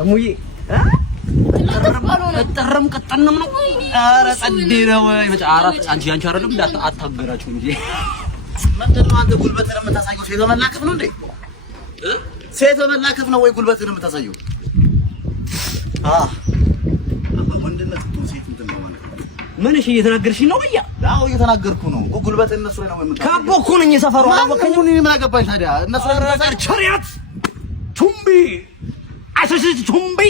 እሙዬ ተጠረም ቀጠንም ነው። ኧረ ጸዴ ነው መጫራት አንቺ አይደለም አታገራችሁ እንጂ ምንድነው አንተ ጉልበትን የምታሳየው? ሴት በመላከፍ ነው እንዴ? ሴት በመላከፍ ነው ወይ ጉልበትን የምታሳየው? ወንድነት እኮ ሴት እንትን ነው ማለት ምን? እሺ እየተናገርሽ ነው? በያ አዎ እየተናገርኩ ነው። ጉልበት እነሱ ላይ ነው የምታሳየው። ካቦ እኮ ነኝ የሰፈሩ አላወቀኝ። ምን አገባኝ ታዲያ? እነሱ ላይ ቸሪያት ቱምቢ አሰስ ቱምቢ